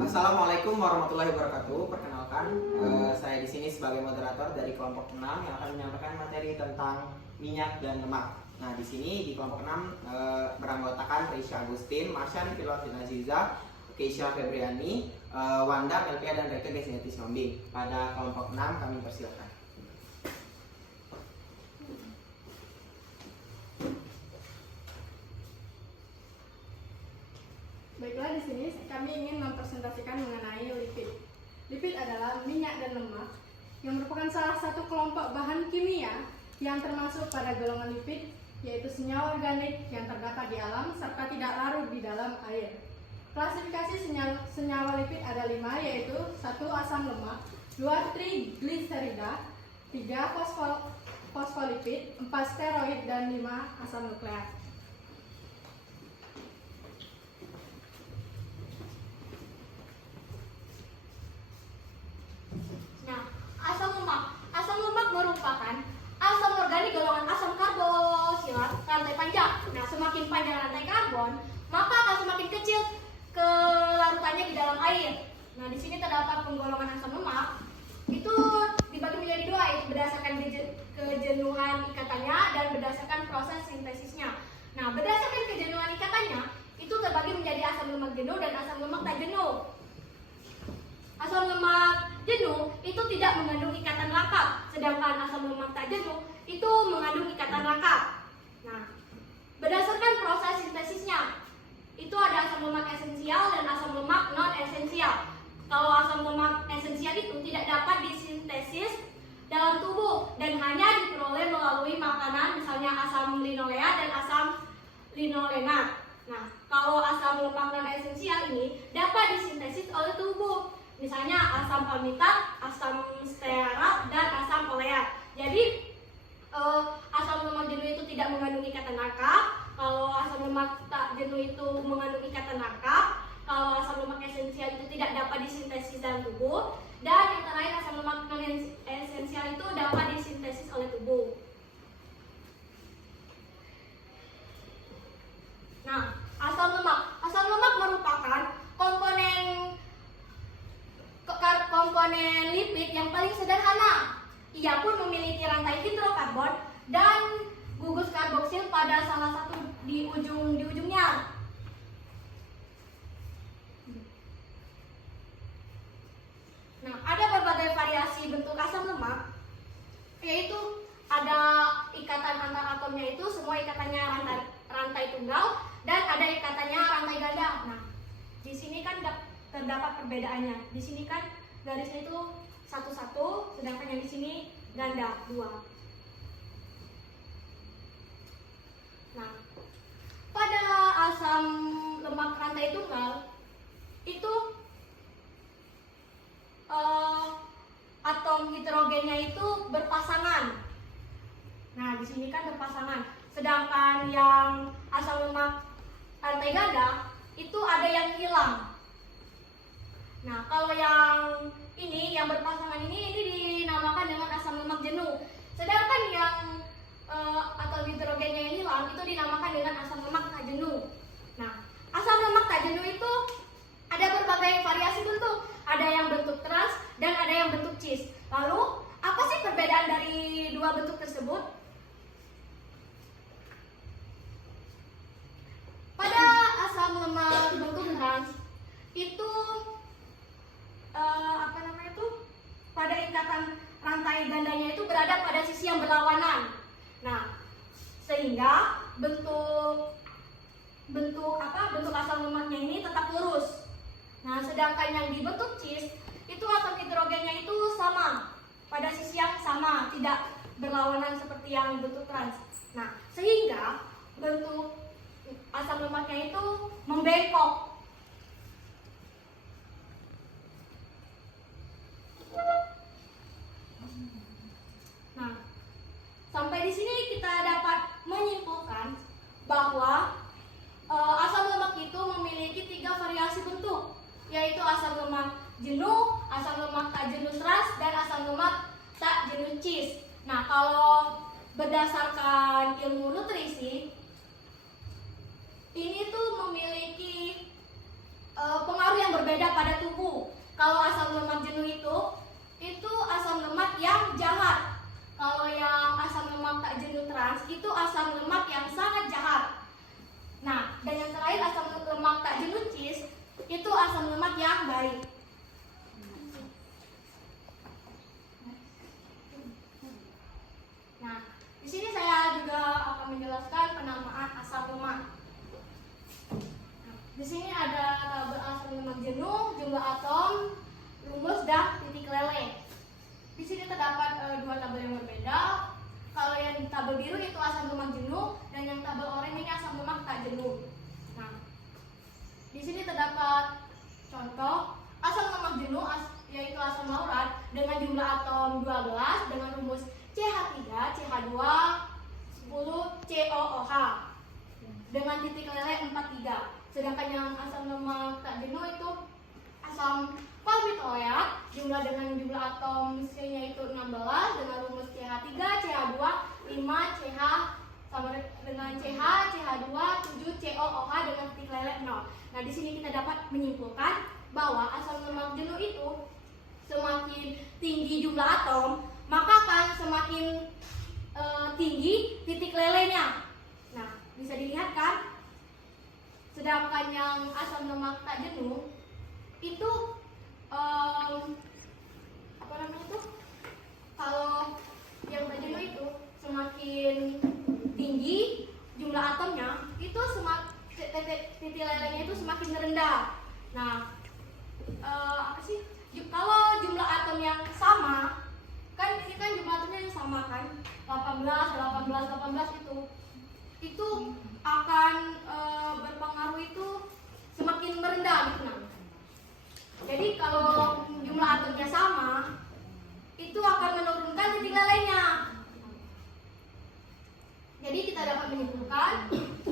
Assalamualaikum warahmatullahi wabarakatuh. Perkenalkan, saya di sini sebagai moderator dari kelompok 6 yang akan menyampaikan materi tentang minyak dan lemak. Nah, di sini di kelompok 6 beranggotakan Risha Agustin, Marshan Filotina Aziza, Keisha Febriani, Wanda Melvia dan Reka Gesneti Sombing. Pada kelompok 6 kami persilakan. Baiklah, di sini kami ingin mempresentasikan mengenai lipid. Lipid adalah minyak dan lemak yang merupakan salah satu kelompok bahan kimia yang termasuk pada golongan lipid, yaitu senyawa organik yang terdapat di alam serta tidak larut di dalam air. Klasifikasi senyawa lipid ada 5, yaitu 1 asam lemak, 2 trigliserida, 3 fosfolipid, 4 steroid, dan 5 asam nukleat. Asam lemak merupakan asam organik golongan asam karboksilat rantai panjang. Nah, semakin panjang rantai karbon, maka akan semakin kecil kelarutannya di dalam air. Nah, di sini terdapat penggolongan asam lemak itu dibagi menjadi 2, yaitu berdasarkan kejenuhan ikatannya dan berdasarkan proses sintesisnya. Nah, berdasarkan kejenuhan ikatannya itu terbagi menjadi asam lemak jenuh dan asam lemak tak jenuh. Asam lemak jenuh itu tidak mengandung ikatan lengkap, sedangkan asam lemak tak jenuh itu mengandung ikatan lengkap. Nah, berdasarkan proses sintesisnya, itu ada asam lemak esensial dan asam lemak non esensial. Kalau asam lemak esensial itu tidak dapat disintesis dalam tubuh dan hanya diperoleh melalui makanan, misalnya asam linoleat dan asam linolenat. Nah, kalau asam lemak non esensial ini dapat disintesis oleh tubuh, misalnya asam palmitat, asam stearat, dan asam oleat. Jadi asam lemak jenuh itu tidak mengandung ikatan lengkap. Kalau asam lemak tak jenuh itu mengandung ikatan lengkap. Kalau asam lemak esensial itu tidak dapat disintesis dalam tubuh. Dan yang terakhir, asam lemak non esensial itu dapat disintesis oleh tubuh. Nah, asam lemak merupakan komponen lipid yang paling sederhana. Ia pun memiliki rantai hidrokarbon dan gugus karboksil pada salah satu di ujungnya. Nah, ada berbagai variasi bentuk asam lemak, yaitu ada ikatan antar atomnya itu semua ikatannya rantai tunggal dan ada ikatannya rantai ganda. Nah, di sini kan terdapat perbedaannya. Di sini kan garisnya itu satu-satu, sedangkan yang di sini ganda 2. Nah, pada asam lemak rantai tunggal itu atom hidrogennya itu berpasangan. Nah, di sini kan berpasangan. Sedangkan yang asam lemak rantai ganda itu ada yang hilang. Nah, kalau yang ini, yang berpasangan ini dinamakan dengan asam lemak jenuh. Sedangkan yang atom hidrogennya yang hilang itu dinamakan dengan asam lemak tak jenuh. Nah, asam lemak tak jenuh itu ada berbagai variasi bentuk. Ada yang bentuk trans dan ada yang bentuk cis. Lalu, apa sih perbedaan dari dua bentuk tersebut? Pada asam lemak bentuk trans itu pada ikatan rantai gandanya itu berada pada sisi yang berlawanan. Nah, sehingga bentuk asam lemaknya ini tetap lurus. Nah, sedangkan yang dibentuk cis itu atom hidrogennya itu sama pada sisi yang sama, tidak berlawanan seperti yang bentuk trans. Nah, sehingga bentuk asam lemaknya itu membengkok. Nah, sampai di sini kita dapat menyimpulkan bahwa asam lemak itu memiliki 3 variasi bentuk, yaitu asam lemak jenuh, asam lemak tak jenuh trans, dan asam lemak tak jenuh cis. Nah, kalau berdasarkan ilmu nutrisi, ini tuh memiliki pengaruh yang berbeda pada tubuh. Kalau asam lemak jenuh itu asam lemak yang jahat. Kalau yang asam lemak tak jenuh trans itu asam lemak yang sangat jahat. Nah, dan yang terakhir asam lemak tak jenuh cis itu asam lemak yang baik. Nah, di sini saya juga akan menjelaskan penamaan asam lemak. Nah, di sini ada tabel asam lemak jenuh, jumlah atom, rumus dan titik lele. Di sini terdapat dua tabel yang berbeda. Kalau yang di tabel biru itu asam lemak jenuh dan yang tabel oranye ini asam lemak tak jenuh. Nah, di sini terdapat contoh asam lemak jenuh yaitu asam laurat dengan jumlah atom 12 dengan rumus CH3, CH2, 10 COOH dengan titik lele 43. Sedangkan yang asam lemak tak jenuh itu asam palmitoleat dengan jumlah atom C-nya itu 16 dengan rumus CH3, CH2, 5 CH sama dengan CH, CH2, 7 COOH dengan titik lele 0. Nah, di sini kita dapat menyimpulkan bahwa asam lemak jenuh itu semakin tinggi jumlah atom, maka akan semakin tinggi titik lelenya. Nah, bisa dilihat kan? Sedangkan yang asam lemak tak jenuh itu apa namanya itu? Kalau yang tak jenuh itu semakin tinggi jumlah atomnya, itu titik lelenya itu semakin rendah. Nah, apa sih? Kalau jumlah atom yang sama, kan ini kan jumlah atomnya yang sama kan, 18 itu akan berpengaruh itu semakin merendah gitu. Nah, jadi kalau jumlah atomnya sama, itu akan menurunkan titik lelenya. Jadi kita dapat menyimpulkan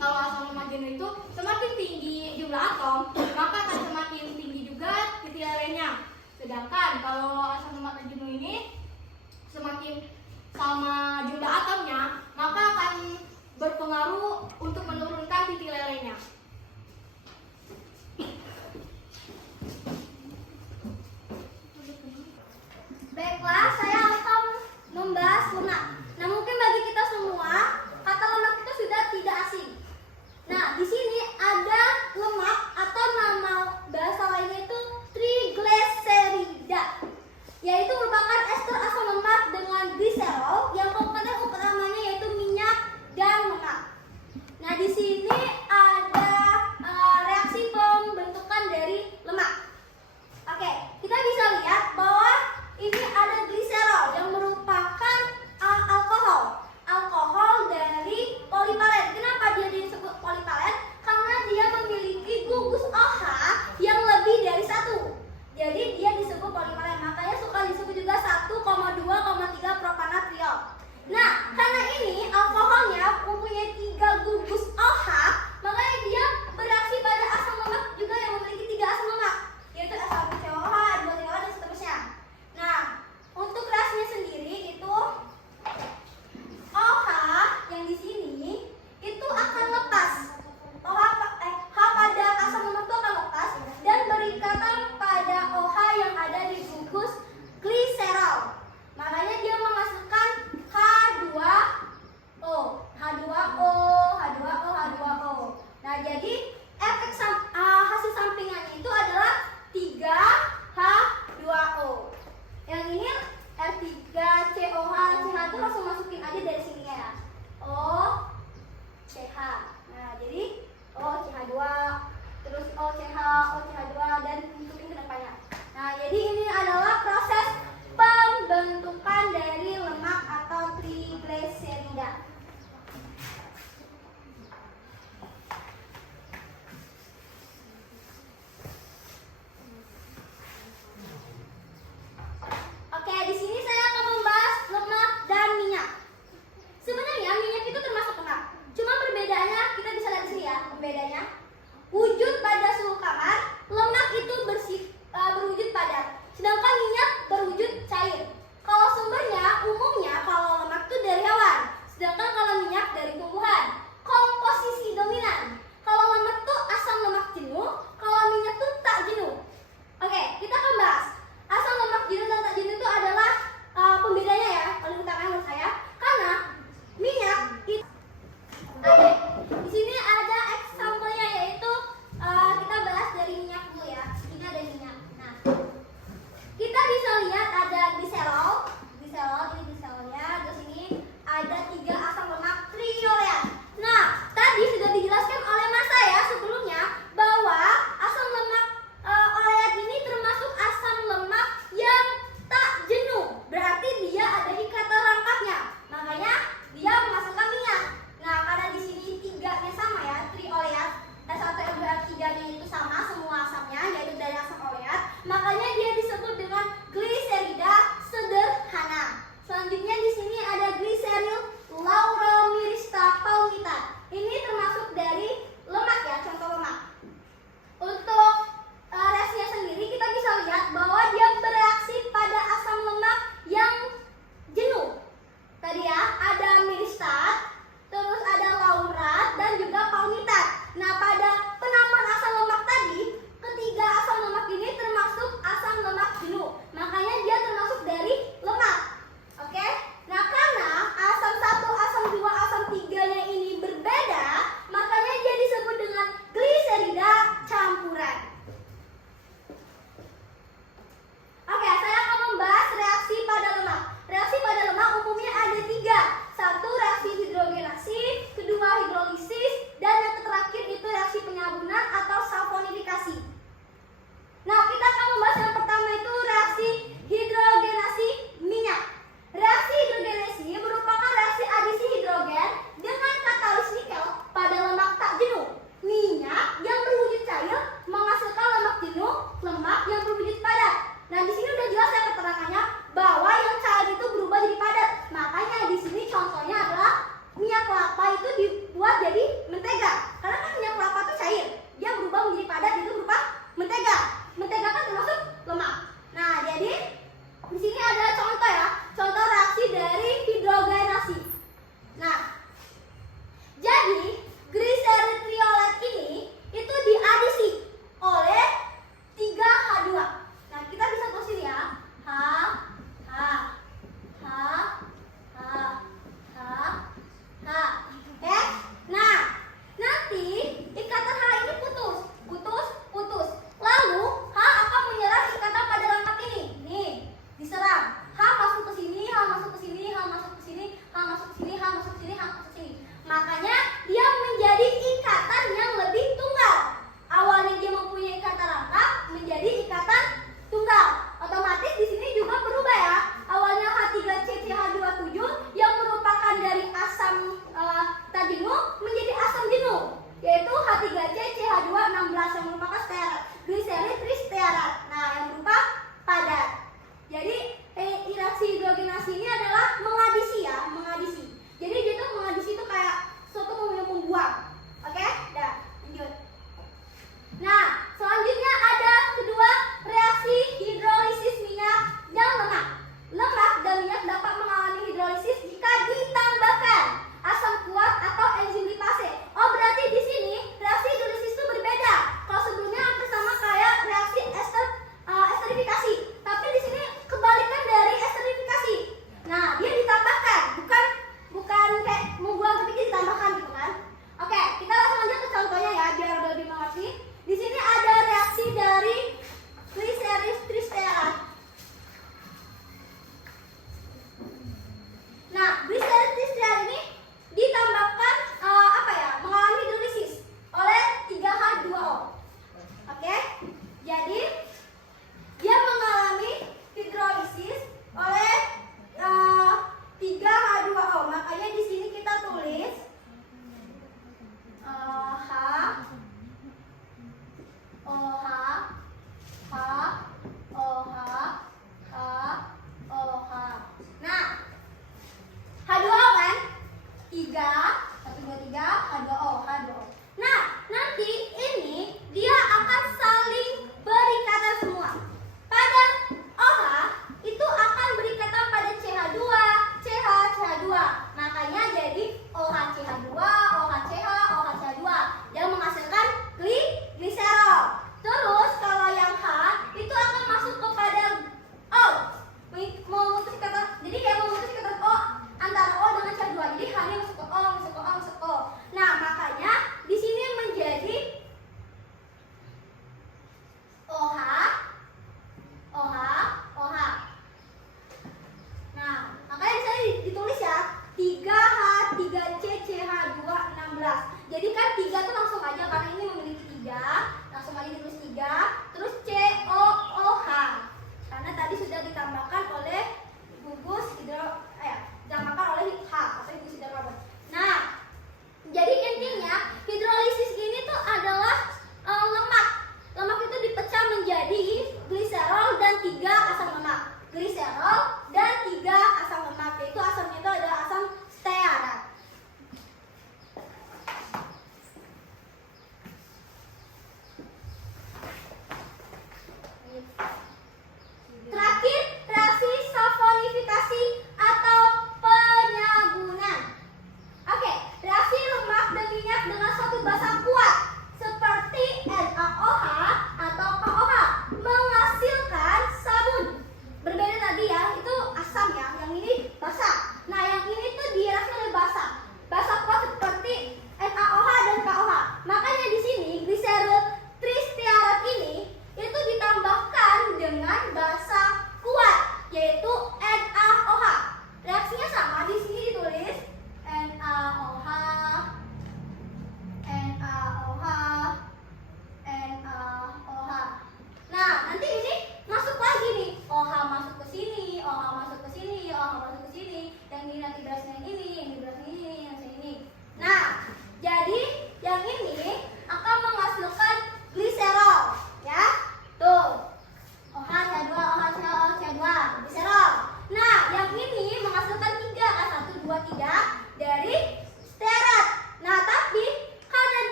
kalau asam lemak jenuh itu semakin tinggi jumlah atom, maka akan semakin tinggi juga titik lelenya. Sedangkan kalau asam lemak jenuh ini semakin sama jumlah atomnya, maka akan berpengaruh untuk menurunkan titik lelenya. Baiklah, saya akan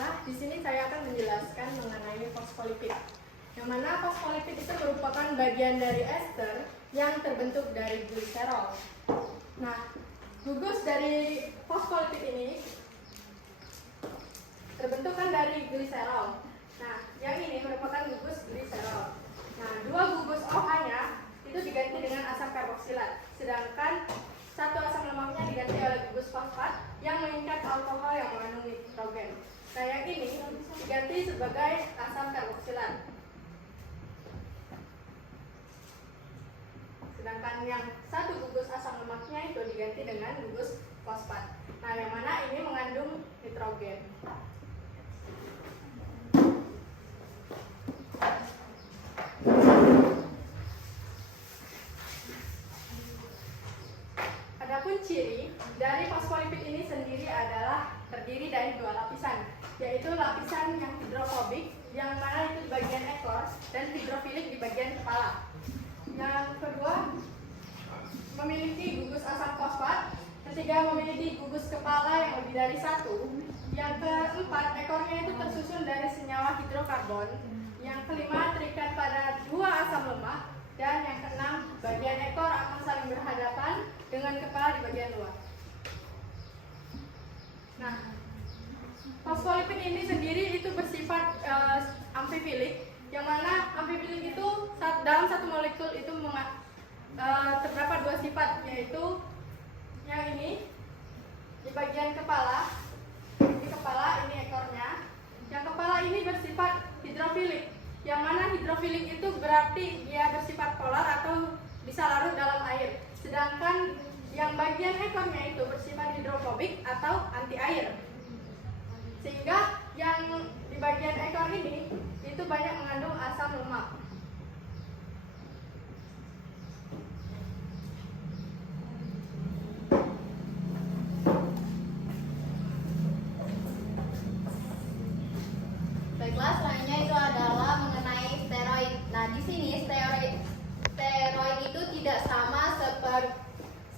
Nah, di sini saya akan menjelaskan mengenai fosfolipid. Yang mana fosfolipid itu merupakan bagian dari ester yang terbentuk dari gliserol. Nah, gugus dari fosfolipid ini terbentuk kan dari gliserol. Nah, yang ini merupakan gugus gliserol. Nah, dua gugus OH-nya itu diganti dengan asam karboksilat, sedangkan satu asam lemaknya diganti oleh gugus fosfat yang mengikat alkohol yang mengandung nitrogen. Nah, yang ini diganti sebagai asam karboksilat. Sedangkan yang satu gugus asam lemaknya itu diganti dengan gugus fosfat. Nah, yang mana ini mengandung nitrogen. Adapun ciri dari fosfolipid ini sendiri adalah terdiri dari dua lapisan, yaitu lapisan yang hidrofobik yang mana itu di bagian ekor dan hidrofilik di bagian kepala. Yang kedua, memiliki gugus asam fosfat. Ketiga, memiliki gugus kepala yang lebih dari satu. Yang keempat, ekornya itu tersusun dari senyawa hidrokarbon. Yang kelima, terikat pada dua asam lemak. Dan yang keenam, bagian ekor akan saling berhadapan dengan kepala di bagian luar. Nah, fosfolipid ini sendiri itu bersifat amfifilik, yang mana amfifilik itu dalam satu molekul itu terdapat dua sifat, yaitu yang ini di bagian kepala, di kepala ini ekornya. Yang kepala ini bersifat hidrofilik, yang mana hidrofilik itu berarti dia bersifat polar atau bisa larut dalam air. Sedangkan yang bagian ekornya itu bersifat hidrofobik atau anti air. Sehingga yang di bagian ekor ini itu banyak mengandung asam lemak. Baiklah, selanjutnya itu adalah mengenai steroid. Nah, di sini steroid itu tidak sama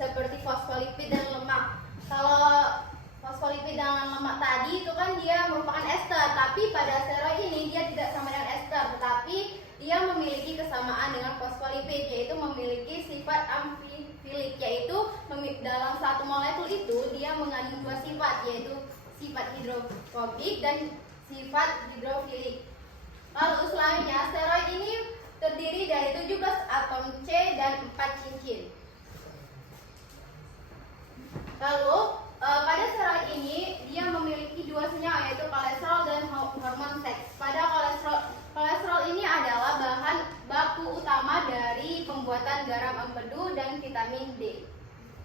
seperti fosfolipid dan lemak. Kalau fosfolipid dan lemak tadi itu kan dia merupakan ester, tapi pada steroid ini dia tidak sama dengan ester, tetapi dia memiliki kesamaan dengan fosfolipid, yaitu memiliki sifat amfifilik, yaitu dalam satu molekul itu dia mengandung dua sifat, yaitu sifat hidrofobik dan sifat hidrofilik. Lalu selanjutnya steroid ini terdiri dari 17 atom C dan 4 cincin. Lalu pada steroid ini dia memiliki dua senyawa, yaitu kolesterol dan hormon seks. Pada kolesterol ini adalah bahan baku utama dari pembuatan garam empedu dan vitamin D.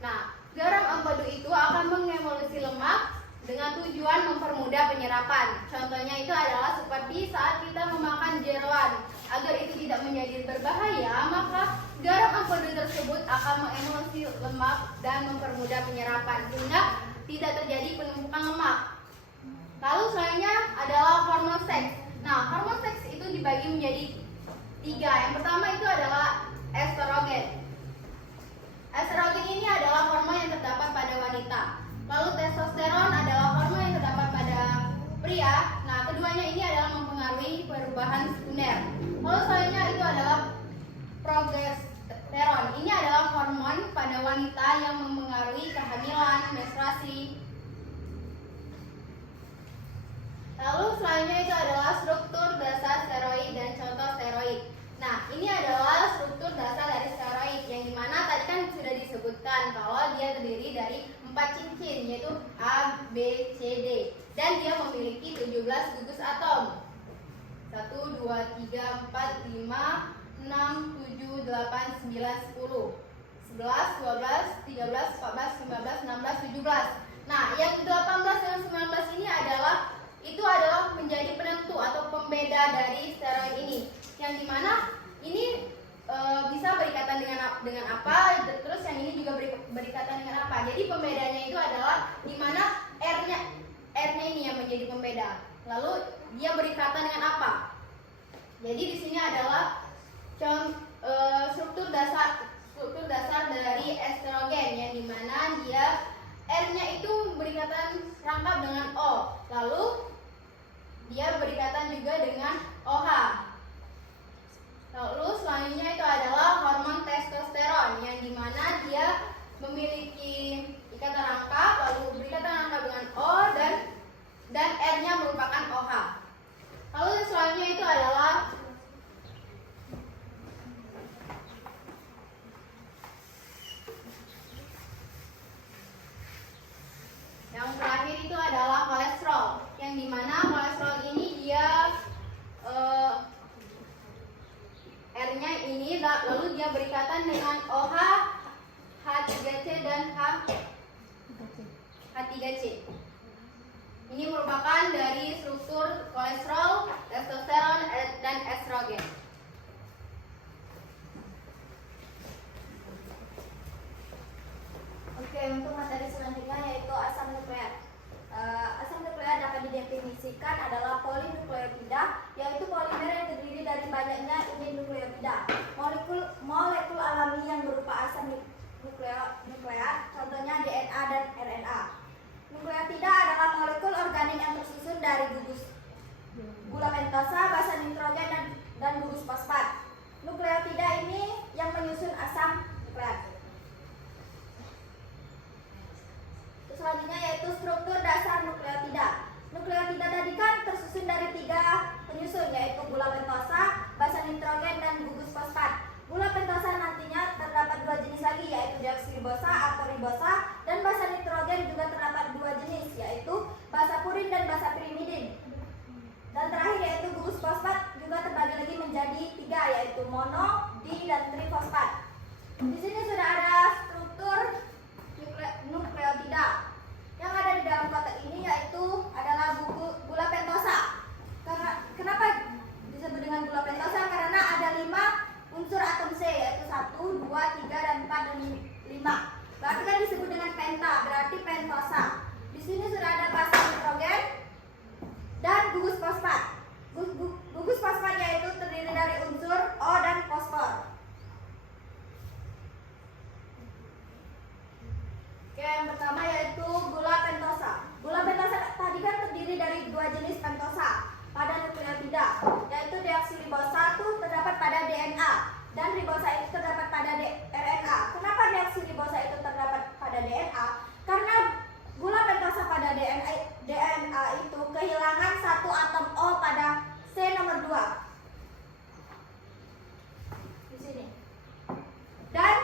Nah, garam empedu itu akan mengemulsi lemak dengan tujuan mempermudah penyerapan. Contohnya itu adalah seperti saat kita memakan jeroan. Agar itu tidak menjadi berbahaya, maka garam empedu tersebut akan mengemulsi lemak dan mempermudah penyerapan sehingga tidak terjadi penumpukan lemak. Lalu selanjutnya adalah hormon seks. Nah, hormon seks itu dibagi menjadi 3. Yang pertama itu adalah estrogen. Estrogen ini adalah hormon yang terdapat pada wanita. Lalu testosteron adalah hormon yang terdapat pada pria. Nah, keduanya ini adalah mempengaruhi perubahan sekunder. Lalu selanjutnya itu adalah progesteron. Ini adalah hormon pada wanita yang mempengaruhi kehamilan, menstruasi. Lalu selanjutnya itu adalah struktur dasar steroid dan contoh steroid. Nah, ini adalah struktur dasar dari steroid yang dimana tadi kan sudah disebutkan kalau dia terdiri dari 4 cincin, yaitu A, B, C, D, dan dia memiliki 17 gugus atom. 1, 2, 3, 4, 5, 6, 7, 8, 9, 10 11, 12, 13, 14, 15, 16, 17. Nah, yang 18 dan 19 ini adalah menjadi penentu atau pembeda dari steroid ini, yang dimana ini bisa berikatan dengan apa, terus yang ini juga berikatan dengan apa. Jadi pembedanya itu adalah dimana R-nya ini yang menjadi pembeda. Lalu dia berikatan dengan apa? Jadi di sini adalah struktur dasar dari estrogen, yang dimana dia R-nya itu berikatan rangkap dengan O. Lalu dia berikatan juga dengan OH. Lalu selanjutnya itu adalah hormon testosteron yang dimana dia memiliki ikatan rangka, lalu berikatan rangka dengan O dan R-nya merupakan OH. Lalu yang selanjutnya itu adalah yang terakhir itu adalah kolesterol, yang dimana kolesterol ini dia R-nya ini lalu dia berikatan dengan OH, H3C dan H3C. Ini merupakan dari struktur kolesterol, testosteron, dan estrogen. Oke, untuk materi selanjutnya yaitu asam nukleat. Asam nukleat dapat didefinisikan adalah polinukleotida, yaitu polimer yang terdiri dari banyaknya unit nukleotida. Molekul alami yang berupa asam nukleat, contohnya DNA dan RNA. Nukleotida adalah molekul organik yang tersusun dari gugus gula pentosa, basa nitrogen, dan gugus fosfat. Nukleotida ini yang menyusun asam nukleat. Selanjutnya yaitu struktur dasar nukleotida. Nukleotida tadi kan tersusun dari 3 penyusun, yaitu gula pentosa, basa nitrogen, dan gugus fosfat. Gula pentosa nantinya terdapat 2 jenis lagi, yaitu deoksiribosa atau ribosa, dan basa nitrogen juga terdapat 2 jenis, yaitu basa purin dan basa pirimidin. Dan terakhir yaitu gugus fosfat juga terbagi lagi menjadi 3, yaitu mono, di, dan trifosfat. Di sini sudah ada struktur nukleotida. Yang ada di dalam kotak ini yaitu adalah gula pentosa. Kenapa disebut dengan gula pentosa? Karena ada 5 unsur atom C, yaitu 1, 2, 3, dan 4, dan 5. Berarti kan disebut dengan penta, berarti pentosa. Di sini sudah ada basa nitrogen dan gugus fosfat. Gugus fosfat yaitu terdiri dari unsur O dan fosfor. Oke, yang pertama yaitu gula pentosa. Gula pentosa tadi kan terdiri dari 2 jenis pentosa pada nukleotida, yaitu deoksiribosa itu terdapat pada DNA dan ribosa itu terdapat pada RNA. Kenapa deoksiribosa itu terdapat pada DNA? Karena gula pentosa pada DNA itu kehilangan 1 atom O pada C nomor 2. Di sini. Dan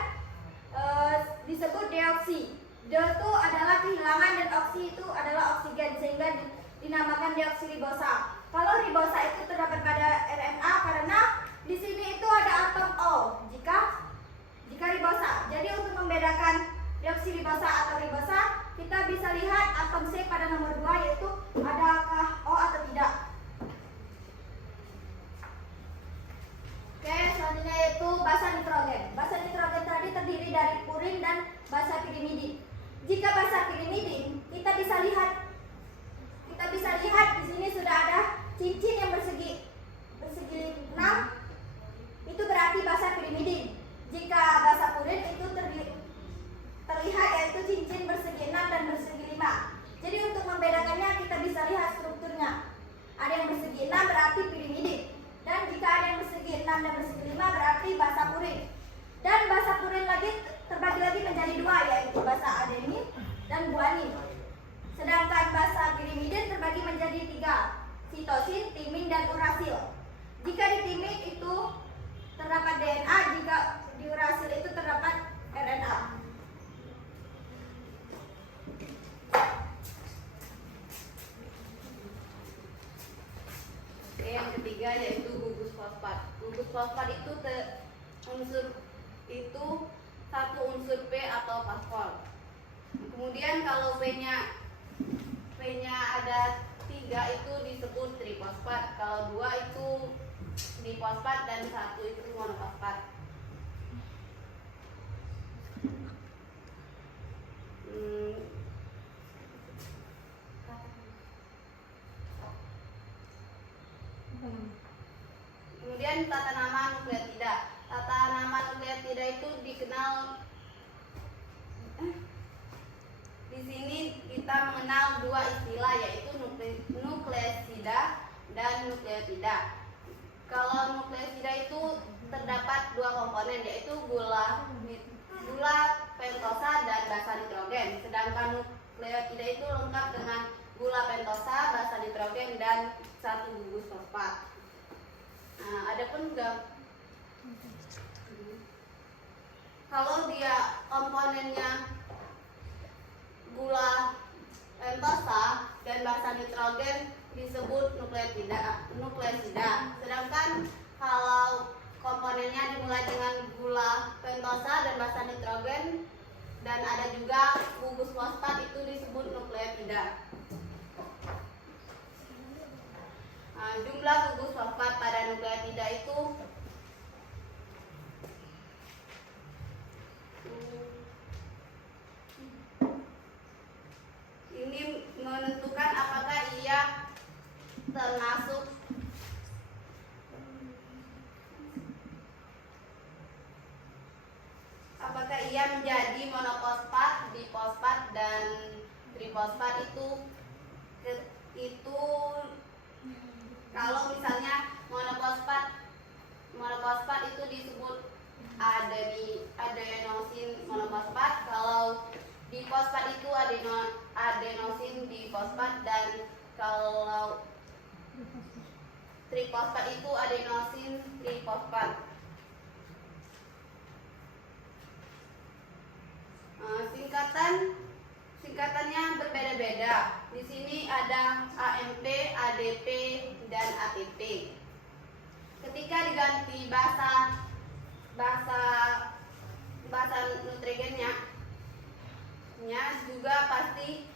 disebut deoksi. De itu adalah kehilangan dan oksi itu adalah oksigen, sehingga dinamakan deoksiribosa. Kalau ribosa itu terdapat pada RNA karena di sini itu ada atom O jika ribosa. Jadi untuk membedakan deoksiribosa atau ribosa, kita bisa lihat atom C pada nomor 2 yaitu adakah O atau tidak. Oke, selanjutnya yaitu basa nitrogen. Basa nitrogen tadi terdiri dari purin dan basa pirimidin. Jika basa pirimidin, kita bisa lihat di sini sudah ada cincin yang bersegi 6. Itu berarti basa pirimidin. Jika basa purin itu terlihat yaitu cincin bersegi 6 dan bersegi 5. Jadi untuk membedakannya kita bisa lihat strukturnya. Ada yang bersegi 6 berarti pirimidin. Dan jika ada yang bersegi 6 dan bersegi 5 berarti basa purin. Dan basa purin lagi terbagi lagi menjadi 2, yaitu basa adenin dan guanin. Sedangkan basa pirimidin terbagi menjadi 3, sitosin, timin, dan urasil. Jika di timin itu terdapat DNA, jika di urasil itu terdapat RNA. Oke, yang ketiga yaitu gugus fosfat. Gugus fosfat itu satu unsur P atau fosfor. Kemudian kalau P-nya ada 3 itu disebut trifosfat. Kalau 2 itu difosfat dan 1 itu monofosfat. Kemudian tata nama nukleotida. Tata nama nukleotida itu dikenal di sini kita mengenal 2 istilah, yaitu nukleosida dan nukleotida. Kalau nukleotida itu terdapat dua komponen, yaitu gula pentosa dan basa nitrogen. Sedangkan nukleotida itu lengkap dengan gula pentosa, basa nitrogen, dan satu gugus fosfat. Nah, adapun kalau dia komponennya gula pentosa dan basa nitrogen disebut nukleotida. Sedangkan kalau komponennya dimulai dengan gula pentosa dan basa nitrogen dan ada juga gugus fosfat itu disebut nukleotida. Nah, jumlah gugus fosfat pada nukleotida itu ini menentukan apakah ia termasuk menjadi monofosfat, difosfat, dan trifosfat. Itu kalau misalnya monofosfat itu disebut adenosin monofosfat, kalau difosfat itu adenosin difosfat, dan kalau trifosfat itu adenosin trifosfat. Singkatannya berbeda-beda. Di sini ada AMP, ADP, dan ATP. Ketika diganti bahasa nutrigennya juga pasti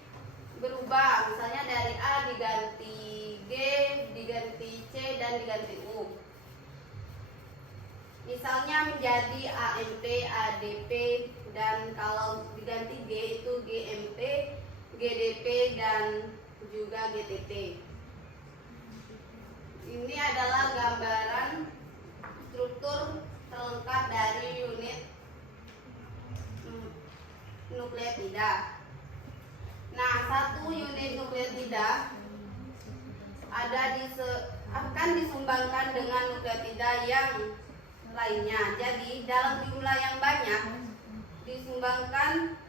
berubah. Misalnya dari A diganti G, diganti C, dan diganti U. Misalnya menjadi AMP, ADP, dan kalau diganti G itu GMP, GDP, dan juga GTP. Ini adalah gambaran struktur terlengkap dari unit nukleotida. Nah, satu unit nukleotida akan disumbangkan dengan nukleotida yang lainnya. Jadi dalam jumlah yang banyak disumbangkan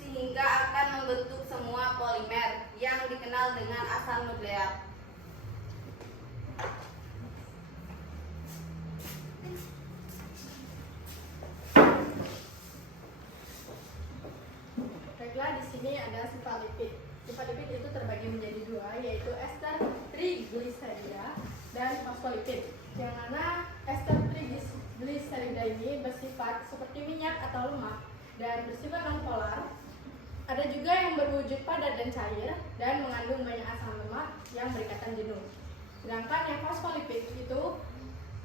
sehingga akan membentuk semua polimer yang dikenal dengan asam nukleat. Baiklah, di sini ada sifat lipid. Sifat lipid itu terbagi menjadi dua, yaitu ester trigliserida dan fosfolipid. Yang mana ester trigliserida ini bersifat seperti minyak atau lemak dan bersifat nonpolar. Ada juga yang berwujud padat dan cair dan mengandung banyak asam lemak yang berikatan jenuh. Sedangkan yang fosfolipid itu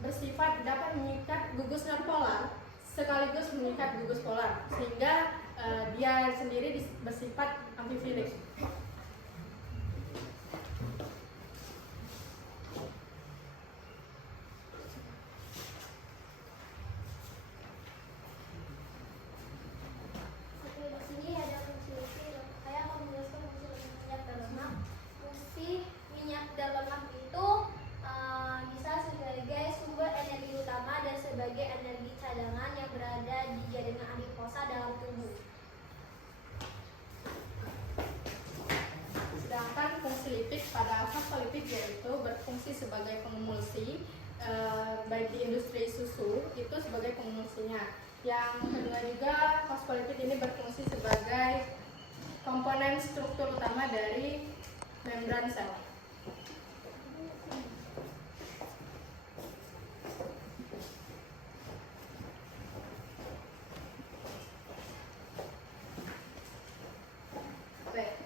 bersifat dapat mengikat gugus nonpolar sekaligus mengikat gugus polar, sehingga dia sendiri bersifat amfifilik. Sebagai energi cadangan yang berada di jaringan adiposa dalam tubuh. Sedangkan fungsi lipid pada fosfolipid yaitu berfungsi sebagai pengemulsi, baik di industri susu itu sebagai pengemulsinya. Yang kedua juga fosfolipid ini berfungsi sebagai komponen struktur utama dari membran sel.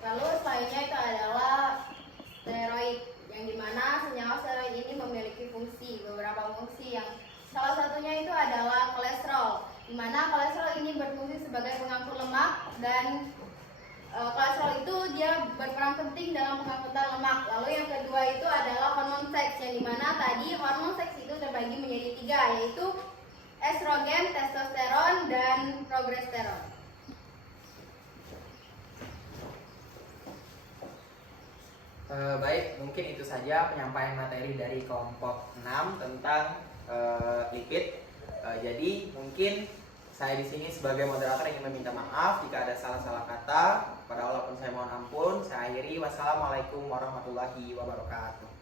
Lalu selanjutnya itu adalah steroid, yang dimana senyawa steroid ini memiliki beberapa fungsi, yang salah satunya itu adalah kolesterol, dimana kolesterol ini berfungsi sebagai pengangkut lemak, dan kolesterol itu dia berperan penting dalam pengangkutan lemak. Lalu yang kedua itu adalah hormon seks, yang dimana tadi hormon seks itu terbagi menjadi tiga, yaitu estrogen, testosteron, dan progesteron. Baik, mungkin itu saja penyampaian materi dari kelompok 6 tentang lipid. Jadi mungkin saya di sini sebagai moderator ingin meminta maaf jika ada salah-salah kata. Pada Allah pun saya mohon ampun. Saya akhiri. Wassalamualaikum warahmatullahi wabarakatuh.